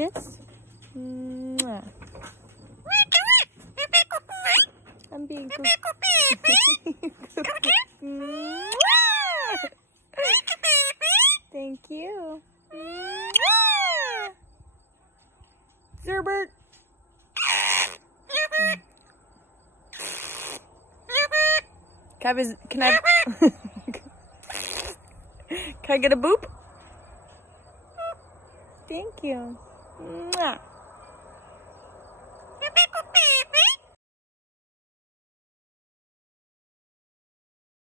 kiss? Mwah. I'm being goofy. Thank you. Zerbert. Can I can I get a boop? Thank you. Mwah.